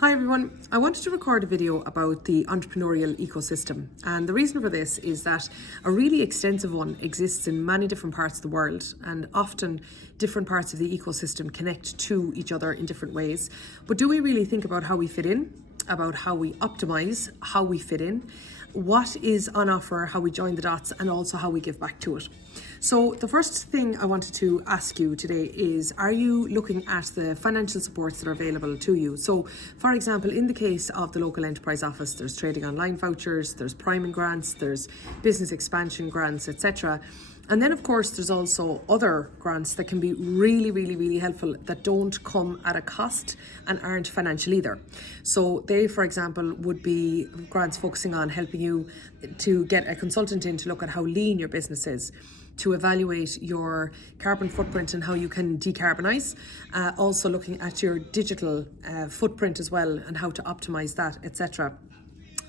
Hi everyone, I wanted to record a video about the entrepreneurial ecosystem, and the reason for this is that a really extensive one exists in many different parts of the world, and often different parts of the ecosystem connect to each other in different ways. But do we really think about how we fit in, about how we optimize, how we fit in, what is on offer, how we join the dots, and also how we give back to it? So the first thing I wanted to ask you today is, are you looking at the financial supports that are available to you? So for example, in the case of the local enterprise office, there's Trading Online Vouchers, there's priming grants, there's business expansion grants, etc. And then of course there's also other grants that can be really helpful that don't come at a cost and aren't financial either. So they, for example, would be grants focusing on helping you to get a consultant in to look at how lean your business is, to evaluate your carbon footprint and how you can decarbonize, also looking at your digital footprint as well and how to optimize that, etc.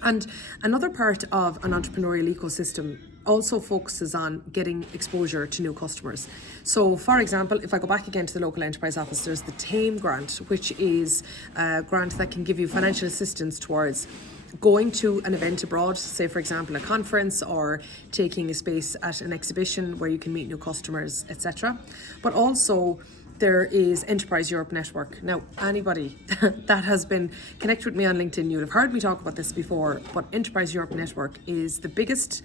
And another part of an entrepreneurial ecosystem also focuses on getting exposure to new customers. So for example, if I go back again to the local enterprise office, there's the TAME grant, which is a grant that can give you financial assistance towards going to an event abroad, say for example a conference, or taking a space at an exhibition where you can meet new customers, etc. But also there is Enterprise Europe Network. Now, anybody that has been connected with me on LinkedIn, you'll have heard me talk about this before, but Enterprise Europe Network is the biggest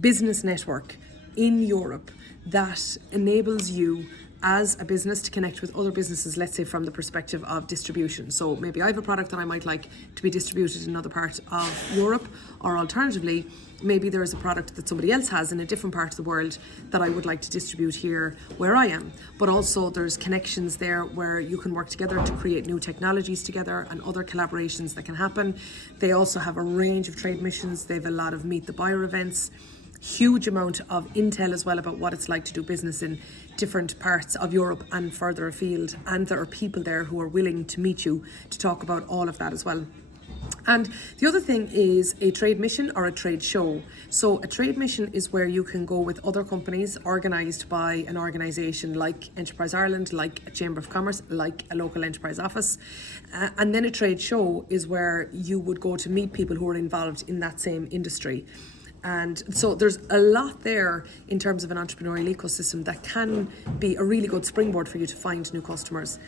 business network in Europe that enables you as a business to connect with other businesses, let's say from the perspective of distribution. So maybe I have a product that I might like to be distributed in another part of Europe, or alternatively, maybe there is a product that somebody else has in a different part of the world that I would like to distribute here where I am. But also there's connections there where you can work together to create new technologies together and other collaborations that can happen. They also have a range of trade missions. They have a lot of meet the buyer events, huge amount of intel as well about what it's like to do business in different parts of Europe and further afield, and there are people there who are willing to meet you to talk about all of that as well. And the other thing is a trade mission or a trade show. So a trade mission is where you can go with other companies organised by an organisation like Enterprise Ireland, like a Chamber of Commerce, like a local enterprise office. And then a trade show is where you would go to meet people who are involved in that same industry. And so there's a lot there in terms of an entrepreneurial ecosystem that can be a really good springboard for you to find new customers.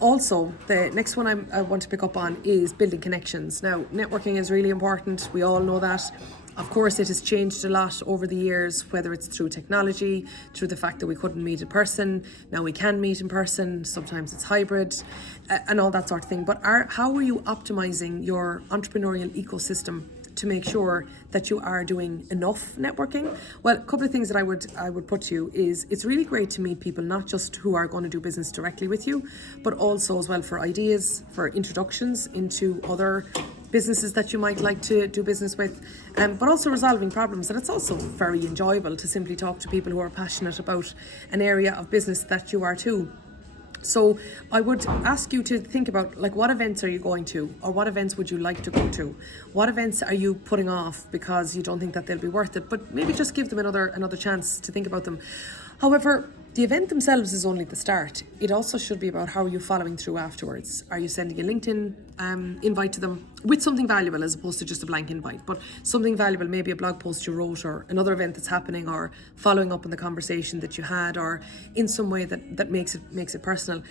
Also, the next one I want to pick up on is building connections. Now, networking is really important. We all know that. Of course, it has changed a lot over the years, whether it's through technology, through the fact that we couldn't meet in person. Now we can meet in person. Sometimes it's hybrid and all that sort of thing. But how are you optimizing your entrepreneurial ecosystem to make sure that you are doing enough networking? Well, a couple of things that I would put to you is, it's really great to meet people not just who are going to do business directly with you, but also as well for ideas, for introductions into other businesses that you might like to do business with, but also resolving problems. And it's also very enjoyable to simply talk to people who are passionate about an area of business that you are too. So I would ask you to think about, like, what events are you going to, or what events would you like to go to? What events are you putting off because you don't think that they'll be worth it? But maybe just give them another chance to think about them. However, the event themselves is only the start. It also should be about how are you following through afterwards. Are you sending a LinkedIn invite to them with something valuable as opposed to just a blank invite, but something valuable, maybe a blog post you wrote, or another event that's happening, or following up on the conversation that you had, or in some way that makes it personal.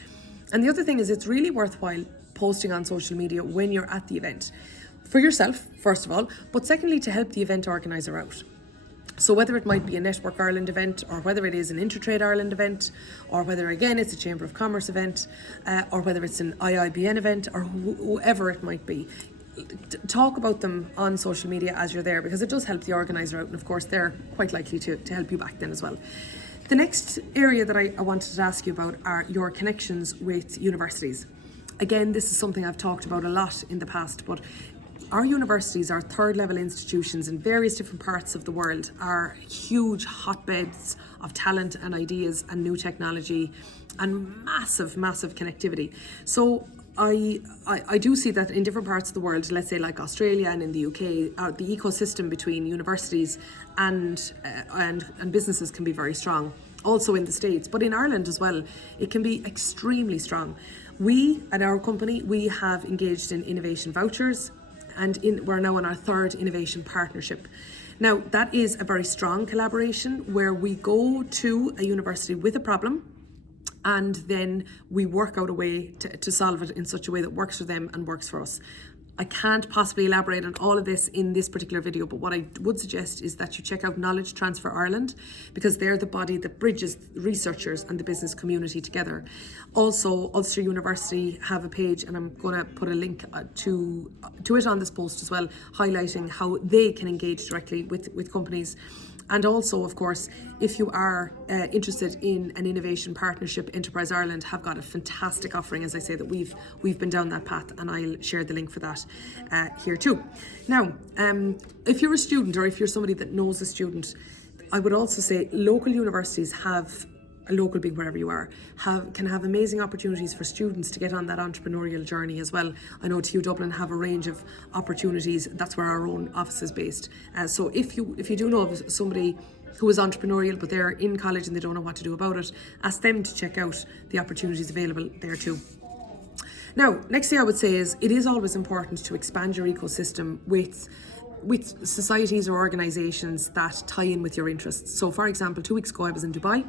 And the other thing is, it's really worthwhile posting on social media when you're at the event, for yourself, first of all, but secondly, to help the event organizer out. So whether it might be a Network Ireland event, or whether it is an Intertrade Ireland event, or whether again it's a Chamber of Commerce event, or whether it's an IIBN event, or whoever it might be, talk about them on social media as you're there, because it does help the organizer out, and of course they're quite likely to help you back then as well. The next area that I wanted to ask you about are your connections with universities. Again, this is something I've talked about a lot in the past, but our universities, our third level institutions in various different parts of the world, are huge hotbeds of talent and ideas and new technology and massive connectivity. So I do see that in different parts of the world, let's say like Australia and in the UK, the ecosystem between universities and businesses can be very strong. Also in the States, but in Ireland as well, it can be extremely strong. We, at our company, we have engaged in innovation vouchers, and we're now on our third innovation partnership. Now, that is a very strong collaboration where we go to a university with a problem, and then we work out a way to solve it in such a way that works for them and works for us. I can't possibly elaborate on all of this in this particular video, but what I would suggest is that you check out Knowledge Transfer Ireland, because they're the body that bridges researchers and the business community together. Also, Ulster University have a page, and I'm going to put a link to it on this post as well, highlighting how they can engage directly with companies. And also, of course, if you are interested in an innovation partnership, Enterprise Ireland have got a fantastic offering, as I say, that we've been down that path, and I'll share the link for that here too. Now, if you're a student, or if you're somebody that knows a student, I would also say local universities have, a local being wherever you are, can have amazing opportunities for students to get on that entrepreneurial journey as well. I know TU Dublin have a range of opportunities. That's where our own office is based. So if you do know of somebody who is entrepreneurial but they're in college and they don't know what to do about it, ask them to check out the opportunities available there too. Now, next thing I would say is it is always important to expand your ecosystem with societies or organisations that tie in with your interests. So for example, 2 weeks ago I was in Dubai,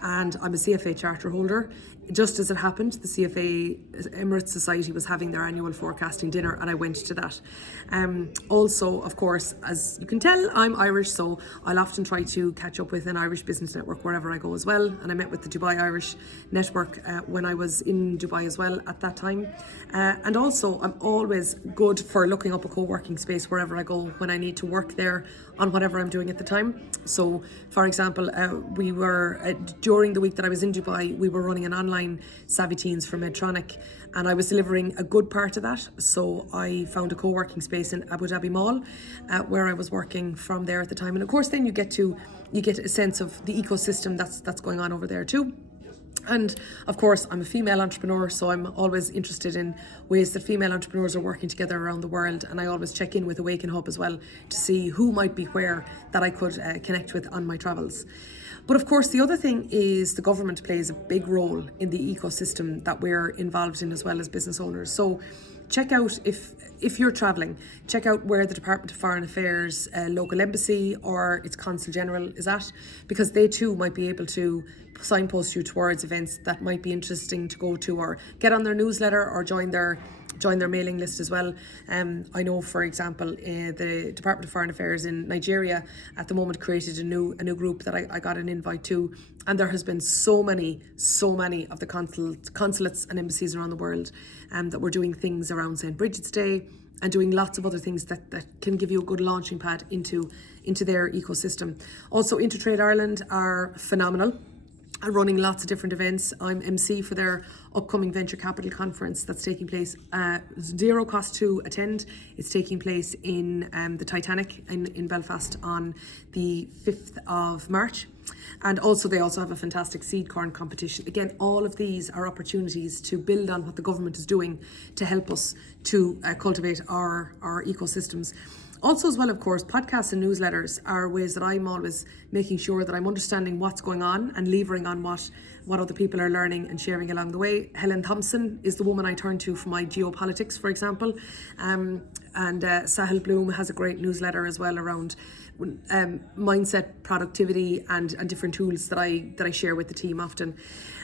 and I'm a CFA charter holder. Just as it happened, the CFA Emirates Society was having their annual forecasting dinner, and I went to that. Also, of course, as you can tell, I'm Irish, so I'll often try to catch up with an Irish business network wherever I go as well. And I met with the Dubai Irish Network when I was in Dubai as well at that time. And also, I'm always good for looking up a co-working space wherever I go when I need to work there on whatever I'm doing at the time. So, for example, we were, during the week that I was in Dubai, we were running an online Savvy Teens for Medtronic, and I was delivering a good part of that. So I found a co-working space in Abu Dhabi Mall where I was working from there at the time. And of course, then you get a sense of the ecosystem that's going on over there too. And of course, I'm a female entrepreneur, so I'm always interested in ways that female entrepreneurs are working together around the world. And I always check in with Awaken Hub as well to see who might be where that I could connect with on my travels. But of course, the other thing is the government plays a big role in the ecosystem that we're involved in as well as business owners. So check out, if you're travelling, check out where the Department of Foreign Affairs local embassy or its Consul General is at, because they too might be able to signpost you towards events that might be interesting to go to, or get on their newsletter, or join their mailing list as well. I know, for example, the Department of Foreign Affairs in Nigeria at the moment created a new group that I got an invite to, and there has been so many of the consulates and embassies around the world that were doing things around St. Bridget's Day and doing lots of other things that can give you a good launching pad into their ecosystem. Also, Intertrade Ireland are phenomenal, are running lots of different events. I'm MC for their upcoming venture capital conference that's taking place, zero cost to attend. It's taking place in the Titanic in Belfast on the 5th of March. And also they also have a fantastic seed corn competition. Again, all of these are opportunities to build on what the government is doing to help us to cultivate our ecosystems. Also as well, of course, podcasts and newsletters are ways that I'm always making sure that I'm understanding what's going on and levering on what other people are learning and sharing along the way. Helen Thompson is the woman I turn to for my geopolitics, for example. And Sahil Bloom has a great newsletter as well around mindset, productivity, and different tools that I share with the team often.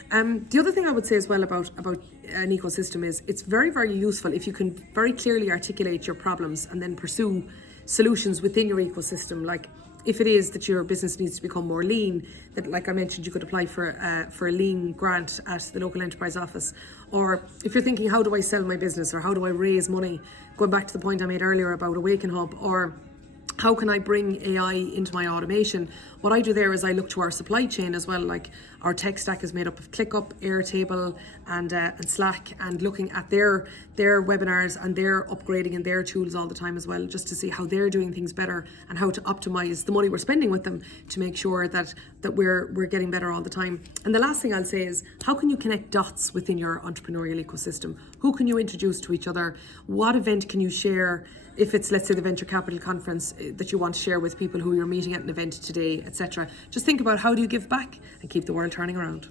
The other thing I would say as well about an ecosystem is it's very, very useful if you can very clearly articulate your problems and then pursue solutions within your ecosystem. Like if it is that your business needs to become more lean, that, like I mentioned, you could apply for a lean grant at the local enterprise office. Or if you're thinking, how do I sell my business, or how do I raise money, going back to the point I made earlier about Awaken Hub, or how can I bring AI into my automation? What I do there is I look to our supply chain as well. Like our tech stack is made up of ClickUp, Airtable, and Slack, and looking at their webinars and their upgrading and their tools all the time as well, just to see how they're doing things better and how to optimize the money we're spending with them to make sure that we're getting better all the time. And the last thing I'll say is, how can you connect dots within your entrepreneurial ecosystem? Who can you introduce to each other? What event can you share? If it's, let's say, the venture capital conference that you want to share with people who you're meeting at an event today, etc. Just think about, how do you give back and keep the world turning around?